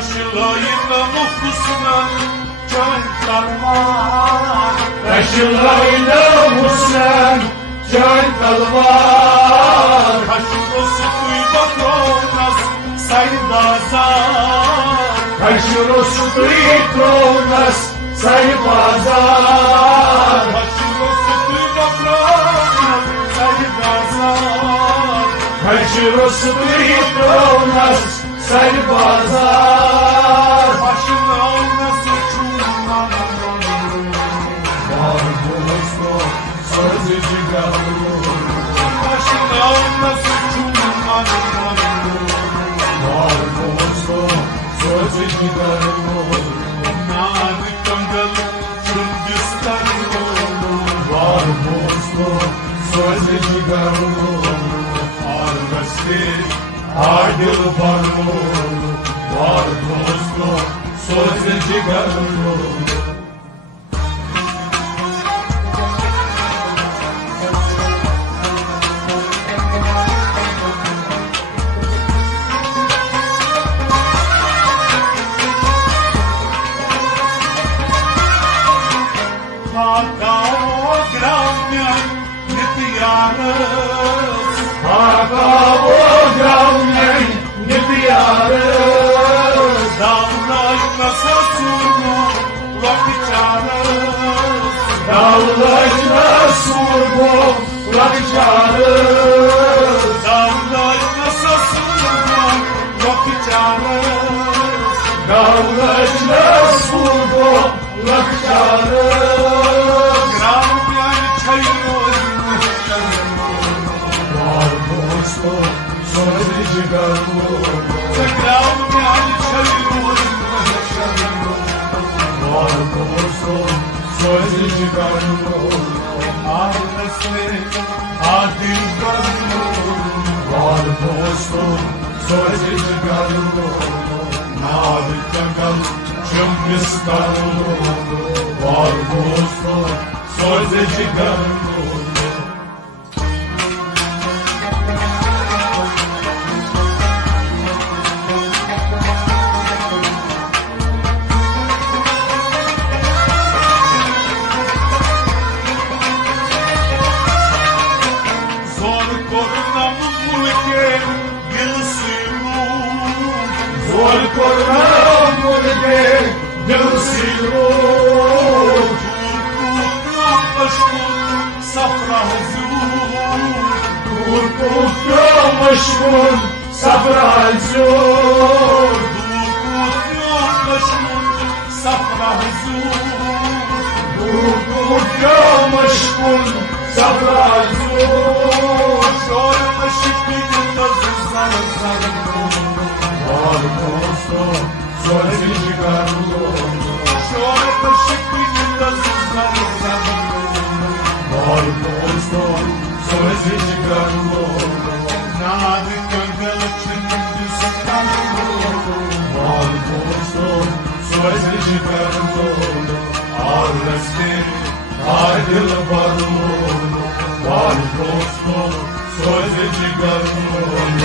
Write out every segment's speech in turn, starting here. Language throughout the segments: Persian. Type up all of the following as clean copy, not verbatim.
Kaşılar Taşınlayla muhlusuna can kalmaz. Taşınlayla muhlusuna can kalmaz. Kaşırosu duymak olmaz saybazar. Kaşırosu duymak saybazar. Kaşırosu duymak olmaz saybazar. Kaşırosu duymak saybazar. Başını almasın çuğman. Var boğazda sözcü gavur. Başını almasın çuğman. Var boğazda sözcü gavur. Nazik döngel Hindistan. Var boğazda sözcü gavur. Arvesti Adil varlığın var boğazda sözcü gavur. Dağlaşma surgu rakçarız. Dağlaşma surgu rakçarız. Dağlaşma surgu rakçarız. Gramyan çayırız. Var boğazda sözcü gavur. Gramyan çayırız. Var boğazda sözcü gavur. Arvesti adil varlığın. Var boğazda sözcü gavur. Nazik döngel Hindistan var boğazda sözcü gavur. Zor koram mulke dil silur. Safra huzur. Kurkutlu meşgul safra huzur. Safra huzur. Kurkutlu meşgul safra huzur. Şorma şıkkı tazı Var boğazda sözcü gavur. Şorma şıkkı tazı Var boğazda sözcü gavur. Nazik döngel Hindistan. Var boğazda sözcü gavur. Arvesti Adil varlığın var boğazda sözcü gavur.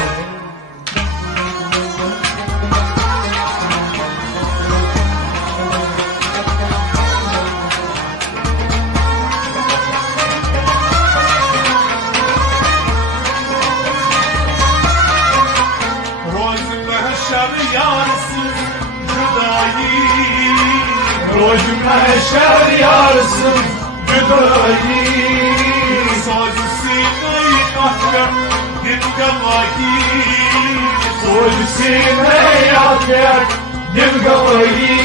Roz meşer yarsın güdayı. Sözüsüne yıkatken dimgavayı. Sözüne yaker dimgavayı.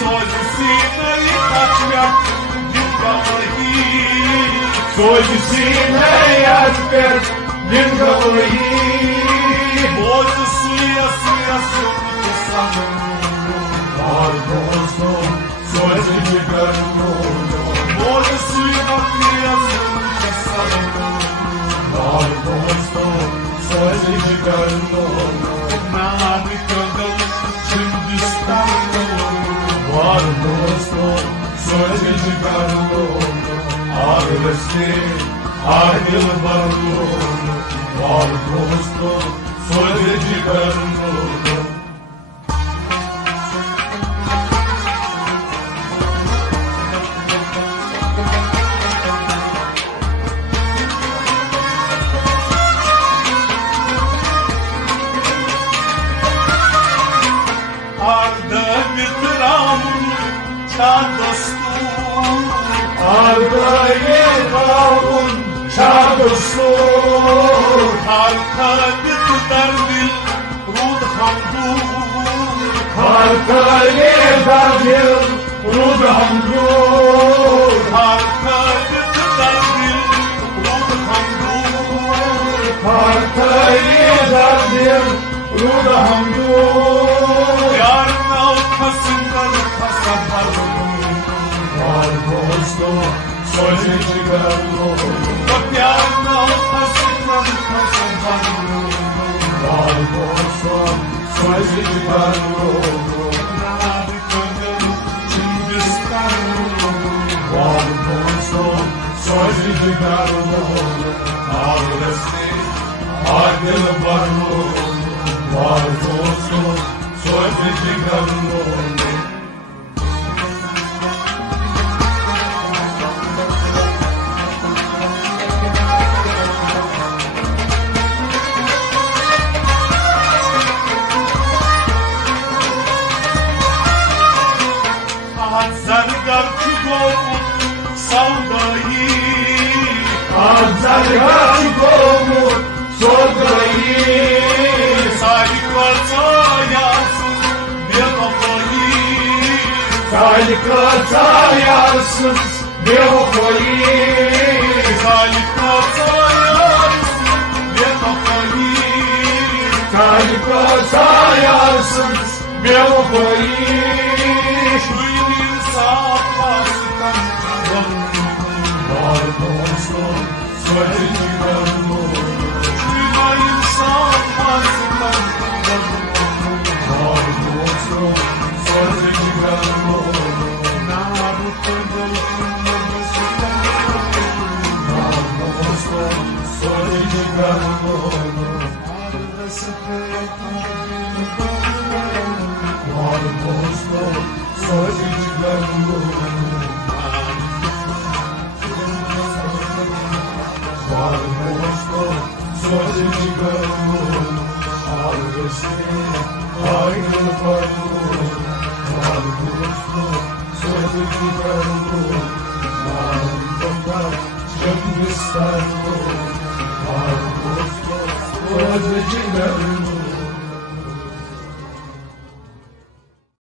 Sözüsüne yıkatken dimgavayı. Sözüne yaker dimgavayı. Bozu suya suya suya. Var boğazda sözcü gavur. Bozu suya suya suya. Var boğazda sözcü gavur. Nazik döngel Hindistan. Var boğazda sözcü gavur. Arvesti adil varlığın var boğazda sözcü gavur. میترم چند دستور آردای قاون چند دستور حرکت در دل رود خمدور حرکای در دل رود خمدور حرکت در دل رود خمدور حرکای در دل رود خمدور یار نو پسندر پسندر یار دوستو سوز جگر یار نو پسندر پسندر یار دوستو سوز جگر یار دوستو سوز جگر آرستی آدل برو یار دوستو سوز جگر زرگر چو گفت سودایی زرگر چو گفت سودایی سالی کارسایاسız bir kafayı سالی کارسایاسız bir kafayı سالی کارسایاسız bir kafayı سالی کارسایاسız bir kafayı Var dostum, söyle cigarım Var dostum, söyle cigarım Var dostum, söyle cigarım Var dostum, söyle cigarım Var dostum, söyle cigarım Ağrısı, aynı parmağım Var dostum, söyle cigarım Var dostum, canım ister Var dostum, söyle cigarım